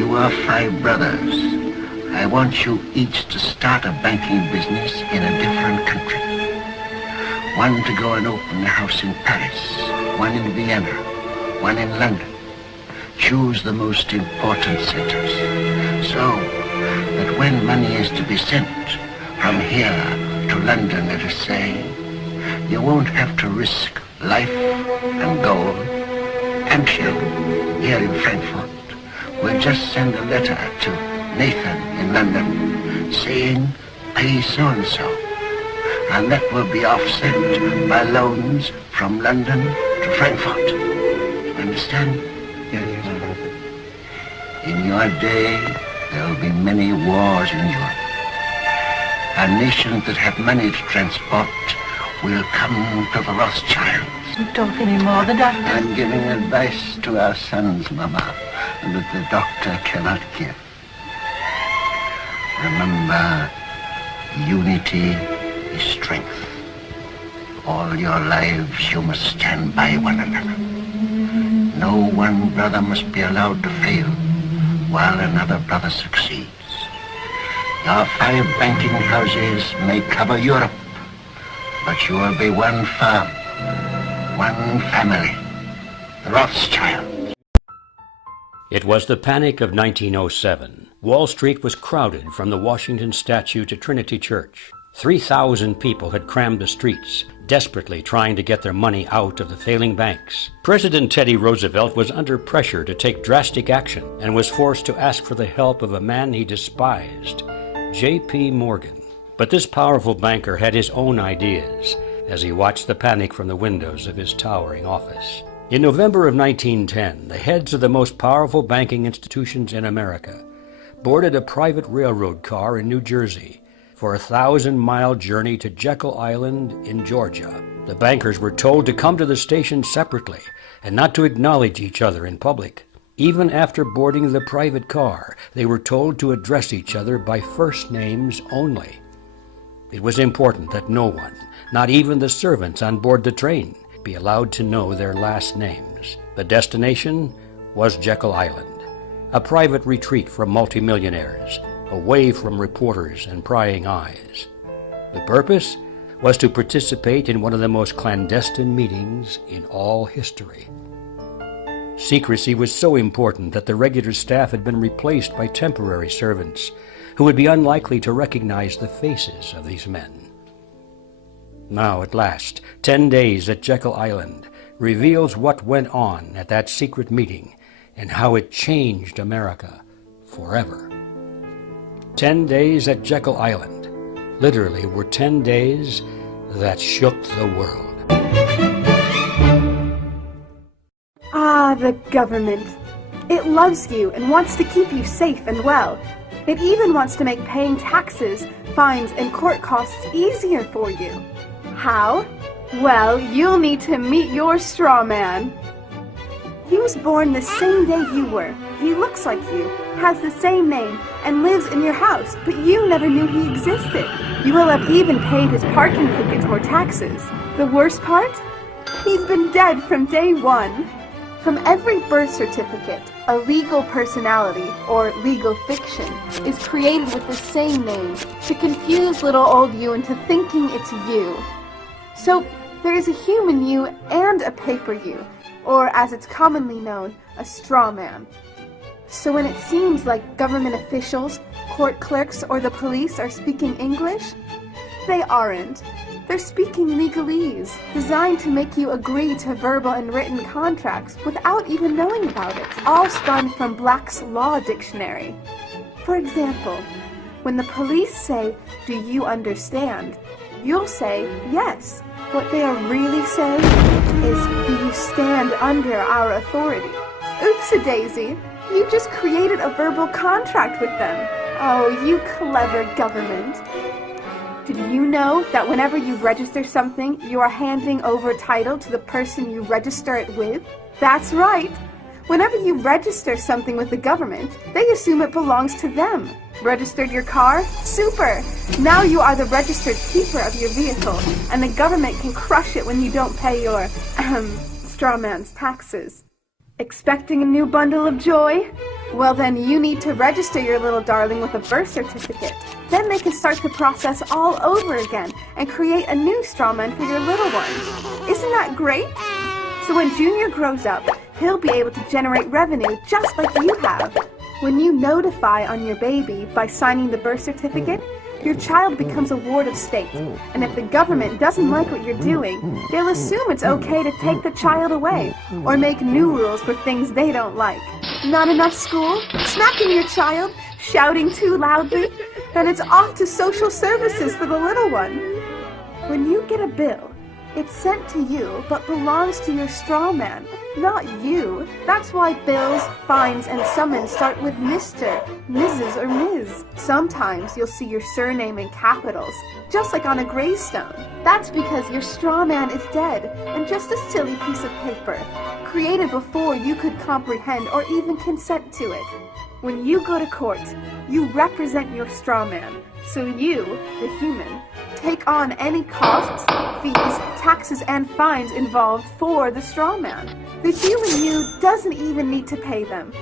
You are 5 brothers. I want you each to start a banking business in a different country. One to go and open a house in Paris, one in Vienna, one in London. Choose the most important centers, so that when money is to be sent from here to London, let us say, you won't have to risk life and gold and you here in Frankfurt. We'll just send a letter to Nathan in London saying, pay so-and-so. And that will be offset by loans from London to Frankfurt. Understand? Yes. In your day, there will be many wars in Europe. And nations that have money to transport will come to the Rothschilds. Don't talk anymore, the doctor. I'm giving advice to our sons, Mama, that the doctor cannot give. Remember, unity is strength. All your lives you must stand by one another. No one brother must be allowed to fail while another brother succeeds. Your 5 banking houses may cover Europe, but you will be one firm, one family, the Rothschilds. It was the panic of 1907. Wall Street was crowded from the Washington statue to Trinity Church. 3,000 people had crammed the streets, desperately trying to get their money out of the failing banks. President Teddy Roosevelt was under pressure to take drastic action and was forced to ask for the help of a man he despised, J.P. Morgan. But this powerful banker had his own ideas as he watched the panic from the windows of his towering office. In November of 1910, the heads of the most powerful banking institutions in America boarded a private railroad car in New Jersey for a 1,000-mile journey to Jekyll Island in Georgia. The bankers were told to come to the station separately and not to acknowledge each other in public. Even after boarding the private car, they were told to address each other by first names only. It was important that no one, not even the servants on board the train, be allowed to know their last names. The destination was Jekyll Island, a private retreat for multimillionaires, away from reporters and prying eyes. The purpose was to participate in one of the most clandestine meetings in all history. Secrecy was so important that the regular staff had been replaced by temporary servants who would be unlikely to recognize the faces of these men. Now, at last, 10 days at Jekyll Island reveals what went on at that secret meeting and how it changed America forever. 10 days at Jekyll Island literally were 10 days that shook the world. Ah, the government. It loves you and wants to keep you safe and well. It even wants to make paying taxes, fines, and court costs easier for you. How? Well, you'll need to meet your straw man. He was born the same day you were. He looks like you, has the same name, and lives in your house, but you never knew he existed. You will have even paid his parking tickets or taxes. The worst part? He's been dead from day 1. From every birth certificate, a legal personality, or legal fiction, is created with the same name to confuse little old you into thinking it's you. So, there is a human you and a paper you, or as it's commonly known, a straw man. So when it seems like government officials, court clerks, or the police are speaking English, they aren't. They're speaking legalese, designed to make you agree to verbal and written contracts without even knowing about it, all spun from Black's Law Dictionary. For example, when the police say, "Do you understand?" you'll say, "Yes." What they are really saying is, "Do you stand under our authority?" Oops-a-daisy, you just created a verbal contract with them. Oh, you clever government. Did you know that whenever you register something, you are handing over title to the person you register it with? That's right. Whenever you register something with the government, they assume it belongs to them. Registered your car? Super! Now you are the registered keeper of your vehicle, and the government can crush it when you don't pay your, straw man's taxes. Expecting a new bundle of joy? Well then you need to register your little darling with a birth certificate. Then they can start the process all over again and create a new straw man for your little one. Isn't that great? So when Junior grows up, he'll be able to generate revenue just like you have. When you notify on your baby by signing the birth certificate, your child becomes a ward of state, and if the government doesn't like what you're doing, they'll assume it's okay to take the child away, or make new rules for things they don't like. Not enough school? Smacking your child? Shouting too loudly? Then it's off to social services for the little one. When you get a bill, it's sent to you, but belongs to your straw man, not you. That's why bills, fines, and summons start with Mr., Mrs., or Ms. Sometimes you'll see your surname in capitals, just like on a gravestone. That's because your straw man is dead, and just a silly piece of paper, created before you could comprehend or even consent to it. When you go to court, you represent your straw man, so you, the human, take on any costs, fees, taxes, and fines involved for the straw man. The human you doesn't even need to pay them.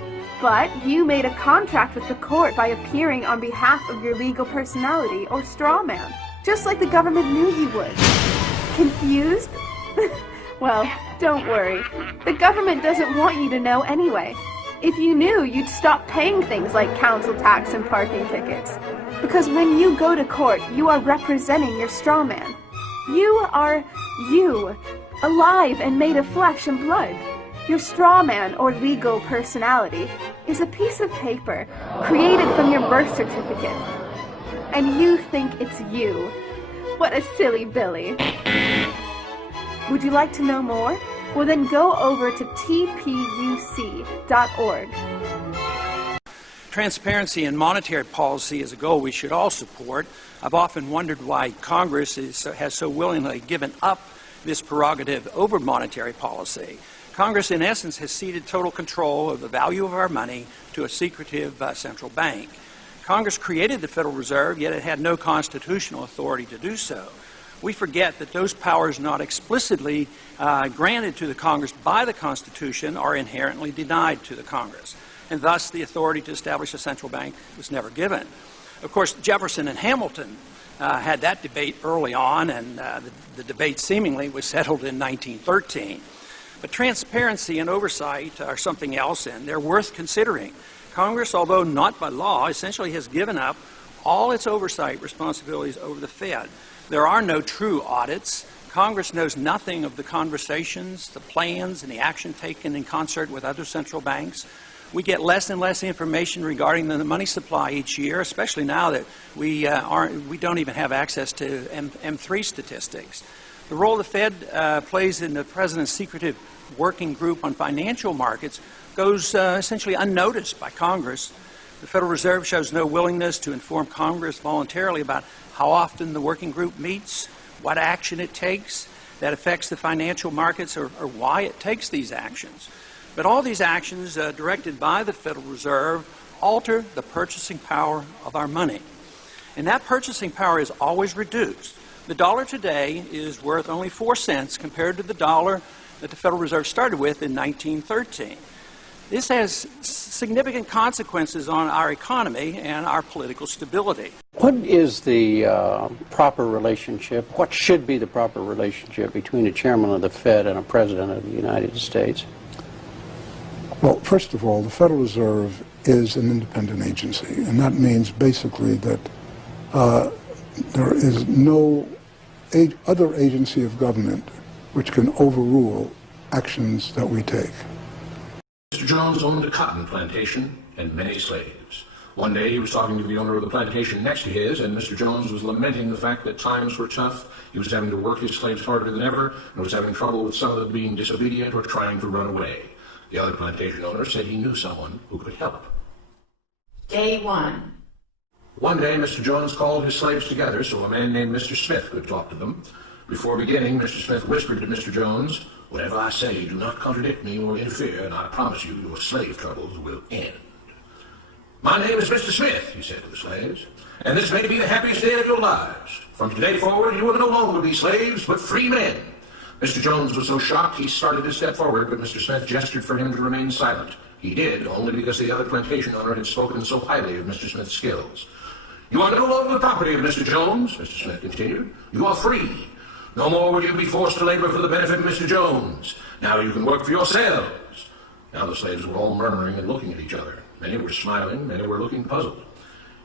But you made a contract with the court by appearing on behalf of your legal personality or straw man, just like the government knew you would. Confused? Well, don't worry. The government doesn't want you to know anyway. If you knew, you'd stop paying things like council tax and parking tickets. Because when you go to court, you are representing your straw man. You are you, alive and made of flesh and blood. Your straw man, or legal personality, is a piece of paper created from your birth certificate. And you think it's you. What a silly Billy. Would you like to know more? Well then go over to tpuc.org. Transparency in monetary policy is a goal we should all support. I've often wondered why Congress has so willingly given up this prerogative over monetary policy. Congress, in essence, has ceded total control of the value of our money to a secretive central bank. Congress created the Federal Reserve, yet it had no constitutional authority to do so. We forget that those powers not explicitly granted to the Congress by the Constitution are inherently denied to the Congress, and thus the authority to establish a central bank was never given. Of course, Jefferson and Hamilton had that debate early on, and the debate seemingly was settled in 1913. But transparency and oversight are something else, and they're worth considering. Congress, although not by law, essentially has given up all its oversight responsibilities over the Fed. There are no true audits. Congress knows nothing of the conversations, the plans, and the action taken in concert with other central banks. We get less and less information regarding the money supply each year, especially now that we don't even have access to M3 statistics. The role the Fed plays in the President's secretive working group on financial markets goes essentially unnoticed by Congress. The Federal Reserve shows no willingness to inform Congress voluntarily about how often the working group meets, what action it takes that affects the financial markets, or why it takes these actions. But all these actions directed by the Federal Reserve alter the purchasing power of our money. And that purchasing power is always reduced. The dollar today is worth only 4 cents compared to the dollar that the Federal Reserve started with in 1913. This has significant consequences on our economy and our political stability. What is the proper relationship, what should be the proper relationship between a chairman of the Fed and a president of the United States? Well, first of all, the Federal Reserve is an independent agency, and that means basically that there is no other agency of government which can overrule actions that we take. Mr. Jones owned a cotton plantation and many slaves. One day he was talking to the owner of the plantation next to his, and Mr. Jones was lamenting the fact that times were tough. He was having to work his slaves harder than ever, and was having trouble with some of them being disobedient or trying to run away. The other plantation owner said he knew someone who could help. Day 1. One day Mr. Jones called his slaves together so a man named Mr. Smith could talk to them. Before beginning, Mr. Smith whispered to Mr. Jones, "Whatever I say, do not contradict me or interfere, and I promise you your slave troubles will end." "My name is Mr. Smith," he said to the slaves, "and this may be the happiest day of your lives. From today forward, you will no longer be slaves, but free men. Mr. Jones was so shocked he started to step forward, but Mr. Smith gestured for him to remain silent. He did, only because the other plantation owner had spoken so highly of Mr. Smith's skills. "You are no longer the property of Mr. Jones," Mr. Smith continued. "You are free. No more will you be forced to labor for the benefit of Mr. Jones. Now you can work for yourselves." Now the slaves were all murmuring and looking at each other. Many were smiling, many were looking puzzled.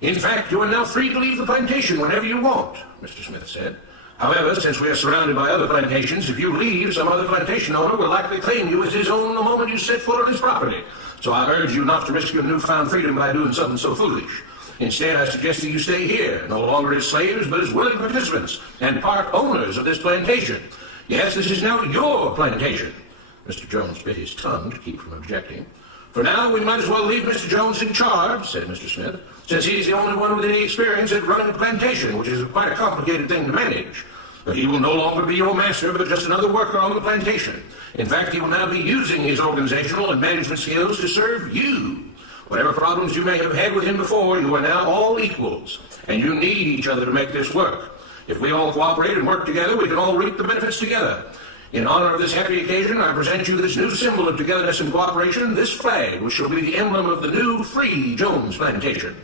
"In fact, you are now free to leave the plantation whenever you want," Mr. Smith said. "However, since we are surrounded by other plantations, if you leave, some other plantation owner will likely claim you as his own the moment you set foot on his property. So I urge you not to risk your newfound freedom by doing something so foolish. Instead, I suggest that you stay here, no longer as slaves, but as willing participants and part owners of this plantation. Yes, this is now your plantation." Mr. Jones bit his tongue to keep from objecting. "For now, we might as well leave Mr. Jones in charge," said Mr. Smith, "since he's the only one with any experience at running a plantation, which is quite a complicated thing to manage. But he will no longer be your master, but just another worker on the plantation. In fact, he will now be using his organizational and management skills to serve you. Whatever problems you may have had with him before, you are now all equals, and you need each other to make this work. If we all cooperate and work together, we can all reap the benefits together. In honor of this happy occasion, I present you this new symbol of togetherness and cooperation, this flag, which shall be the emblem of the new free Jones plantation."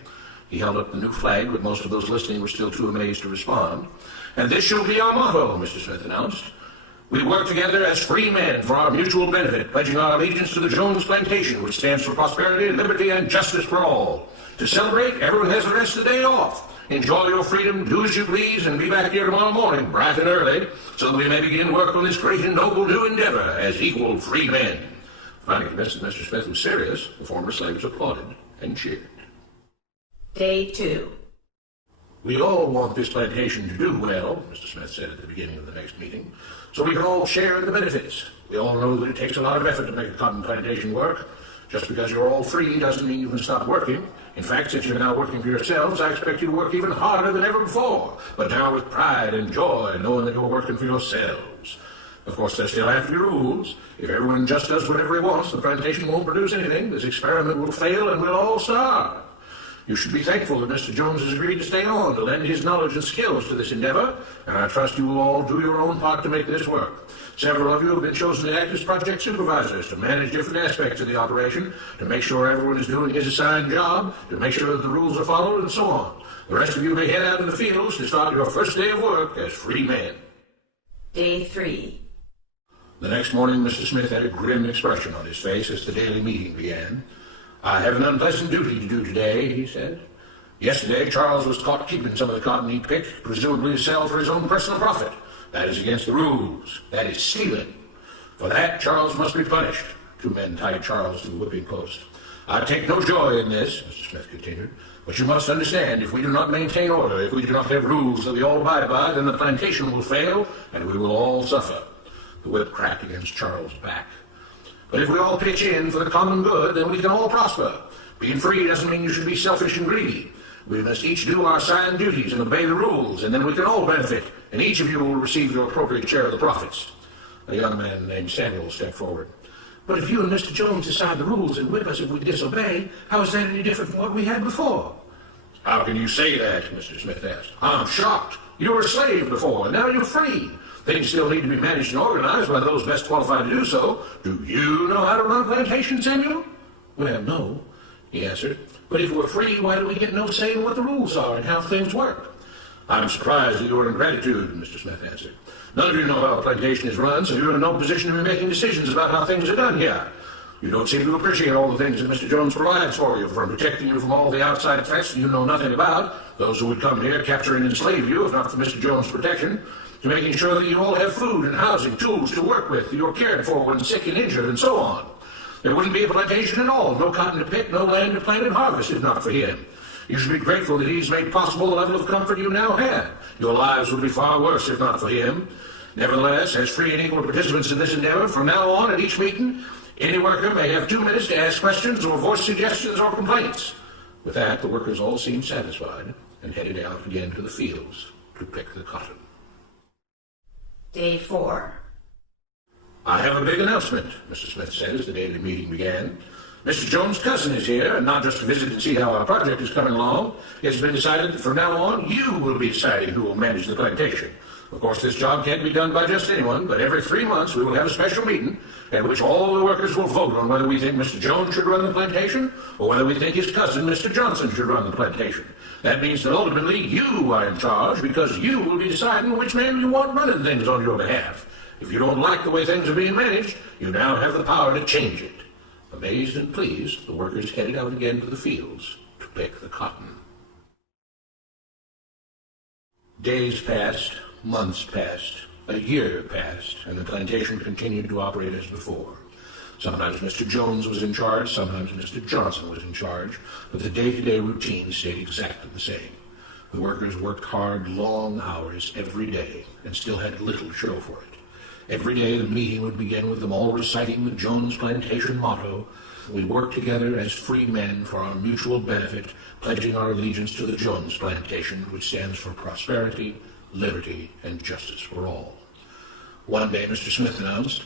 He held up the new flag, but most of those listening were still too amazed to respond. "And this shall be our motto," Mr. Smith announced. "We work together as free men for our mutual benefit, pledging our allegiance to the Jones plantation, which stands for prosperity, liberty, and justice for all. To celebrate, everyone has the rest of the day off. Enjoy your freedom, do as you please, and be back here tomorrow morning, bright and early, so that we may begin work on this great and noble new endeavor as equal free men." Finally convinced that Mr. Smith was serious, the former slaves applauded and cheered. Day 2. "We all want this plantation to do well," Mr. Smith said at the beginning of the next meeting, "so we can all share in the benefits. We all know that it takes a lot of effort to make a cotton plantation work. Just because you're all free doesn't mean you can stop working. In fact, since you're now working for yourselves, I expect you to work even harder than ever before, but now with pride and joy, knowing that you're working for yourselves. Of course, there still have to be rules. If everyone just does whatever he wants, the plantation won't produce anything. This experiment will fail and we'll all starve. You should be thankful that Mr. Jones has agreed to stay on to lend his knowledge and skills to this endeavor, and I trust you will all do your own part to make this work. Several of you have been chosen to act as project supervisors to manage different aspects of the operation, to make sure everyone is doing his assigned job, to make sure that the rules are followed, and so on. The rest of you may head out in the fields to start your first day of work as free men." Day 3. The next morning, Mr. Smith had a grim expression on his face as the daily meeting began. "I have an unpleasant duty to do today," he said. "Yesterday, Charles was caught keeping some of the cotton he picked, presumably to sell for his own personal profit. That is against the rules. That is stealing. For that, Charles must be punished." Two men tied Charles to the whipping post. "I take no joy in this," Mr. Smith continued, "but you must understand, if we do not maintain order, if we do not have rules that we all abide by, then the plantation will fail, and we will all suffer." The whip cracked against Charles' back. "But if we all pitch in for the common good, then we can all prosper. Being free doesn't mean you should be selfish and greedy. We must each do our assigned duties and obey the rules, and then we can all benefit, and each of you will receive your appropriate share of the profits." A young man named Samuel stepped forward. "But if you and Mr. Jones decide the rules and whip us if we disobey, how is that any different from what we had before?" "How can you say that?" Mr. Smith asked. "I'm shocked. You were a slave before, and now you're free. Things still need to be managed and organized by those best qualified to do so. Do you know how to run a plantation, Samuel?" "Well, no," he answered. "But if we're free, why do we get no say in what the rules are and how things work?" "I'm surprised at your ingratitude," Mr. Smith answered. "None of you know how a plantation is run, so you're in no position to be making decisions about how things are done here. You don't seem to appreciate all the things that Mr. Jones provides for you, from protecting you from all the outside threats that you know nothing about, those who would come here, capture and enslave you, if not for Mr. Jones' protection, to making sure that you all have food and housing, tools to work with, you're cared for when sick and injured, and so on. There wouldn't be a plantation at all, no cotton to pick, no land to plant and harvest, if not for him. You should be grateful that he's made possible the level of comfort you now have. Your lives would be far worse if not for him. Nevertheless, as free and equal participants in this endeavor, from now on at each meeting, any worker may have 2 minutes to ask questions or voice suggestions or complaints." With that, the workers all seemed satisfied and headed out again to the fields to pick the cotton. Day 4. "I have a big announcement," Mr. Smith said as the daily meeting began. "Mr. Jones' cousin is here, and not just to visit and see how our project is coming along. It's been decided that from now on, you will be deciding who will manage the plantation. Of course, this job can't be done by just anyone, but every 3 months we will have a special meeting at which all the workers will vote on whether we think Mr. Jones should run the plantation or whether we think his cousin, Mr. Johnson, should run the plantation. That means that ultimately you are in charge because you will be deciding which man you want running things on your behalf. If you don't like the way things are being managed, you now have the power to change it. Amazed and pleased, the workers headed out again to the fields to pick the cotton. Days passed, months passed, a year passed, and the plantation continued to operate as before. Sometimes Mr. Jones was in charge, sometimes Mr. Johnson was in charge, but the day-to-day routine stayed exactly the same. The workers worked hard, long hours every day, and still had little to show for it. Every day the meeting would begin with them all reciting the Jones Plantation motto, "We work together as free men for our mutual benefit, pledging our allegiance to the Jones Plantation, which stands for prosperity, liberty, and justice for all." One day Mr. Smith announced,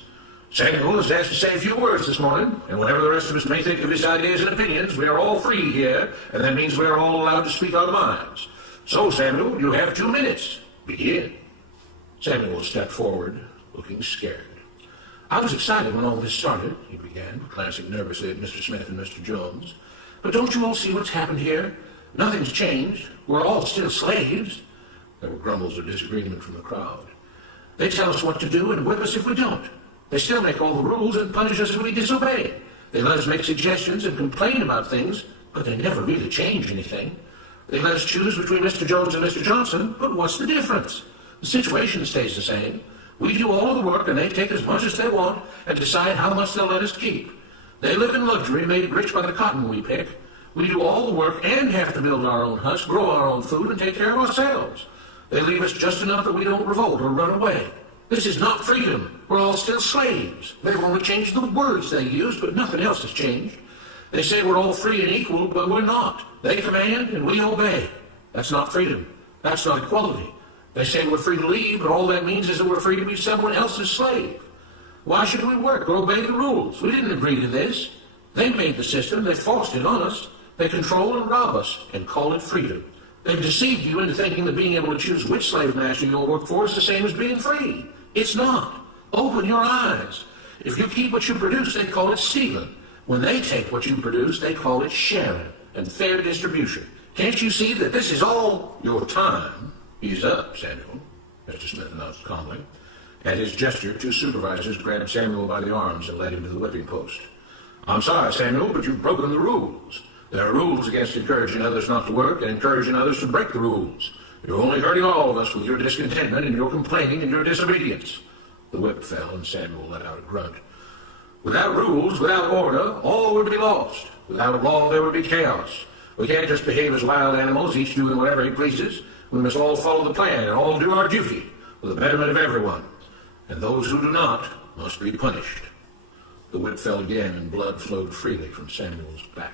"Samuel is asked to say a few words this morning, and whatever the rest of us may think of his ideas and opinions, we are all free here, and that means we are all allowed to speak our minds. So, Samuel, you have 2 minutes. Begin." Samuel stepped forward, looking scared. "I was excited when all this started," he began, glancing nervously at Mr. Smith and Mr. Jones. "But don't you all see what's happened here? Nothing's changed. We're all still slaves." There were grumbles of disagreement from the crowd. "They tell us what to do and whip us if we don't. They still make all the rules and punish us if we disobey. They let us make suggestions and complain about things, but they never really change anything. They let us choose between Mr. Jones and Mr. Johnson, but what's the difference? The situation stays the same. We do all the work and they take as much as they want and decide how much they'll let us keep. They live in luxury, made rich by the cotton we pick. We do all the work and have to build our own huts, grow our own food, and take care of ourselves. They leave us just enough that we don't revolt or run away. This is not freedom. We're all still slaves. They've only changed the words they use, but nothing else has changed. They say we're all free and equal, but we're not. They command and we obey. That's not freedom. That's not equality. They say we're free to leave, but all that means is that we're free to be someone else's slave. Why should we work or obey the rules? We didn't agree to this. They made the system. They forced it on us. They control and rob us and call it freedom. They've deceived you into thinking that being able to choose which slave master you'll work for is the same as being free. It's not. Open your eyes. If you keep what you produce, they call it stealing. When they take what you produce, they call it sharing and fair distribution. Can't you see that this is all your time? Ease up, Samuel, Mr. Smith announced calmly. At his gesture, 2 supervisors grabbed Samuel by the arms and led him to the whipping post. "I'm sorry, Samuel, but you've broken the rules. There are rules against encouraging others not to work and encouraging others to break the rules. You're only hurting all of us with your discontentment and your complaining and your disobedience." The whip fell and Samuel let out a grunt. "Without rules, without order, all would be lost. Without law, there would be chaos. We can't just behave as wild animals, each doing whatever he pleases. We must all follow the plan and all do our duty for the betterment of everyone. And those who do not must be punished." The whip fell again and blood flowed freely from Samuel's back.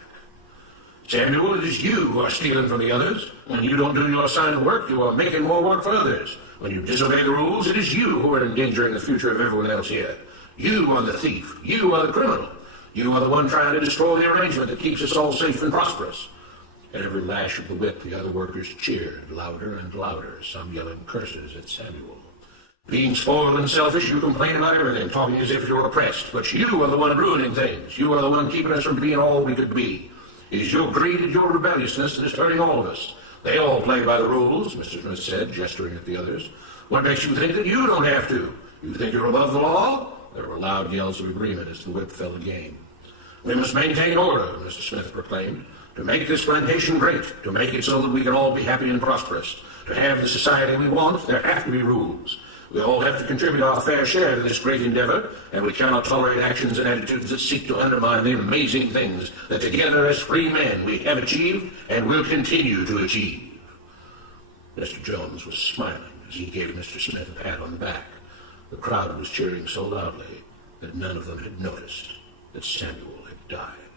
"Samuel, it is you who are stealing from the others. When you don't do your assigned work, you are making more work for others. When you disobey the rules, it is you who are endangering the future of everyone else here. You are the thief. You are the criminal. You are the one trying to destroy the arrangement that keeps us all safe and prosperous." At every lash of the whip, the other workers cheered louder and louder, some yelling curses at Samuel. "Being spoiled and selfish, you complain about everything, talking as if you're oppressed. But you are the one ruining things. You are the one keeping us from being all we could be. It is your greed and your rebelliousness that is hurting all of us. They all play by the rules," Mr. Smith said, gesturing at the others. "What makes you think that you don't have to? You think you're above the law?" There were loud yells of agreement as the whip fell again. "We must maintain order," Mr. Smith proclaimed. "To make this plantation great, to make it so that we can all be happy and prosperous, to have the society we want, there have to be rules. We all have to contribute our fair share to this great endeavor, and we cannot tolerate actions and attitudes that seek to undermine the amazing things that together as free men we have achieved and will continue to achieve." Mr. Jones was smiling as he gave Mr. Smith a pat on the back. The crowd was cheering so loudly that none of them had noticed that Samuel had died.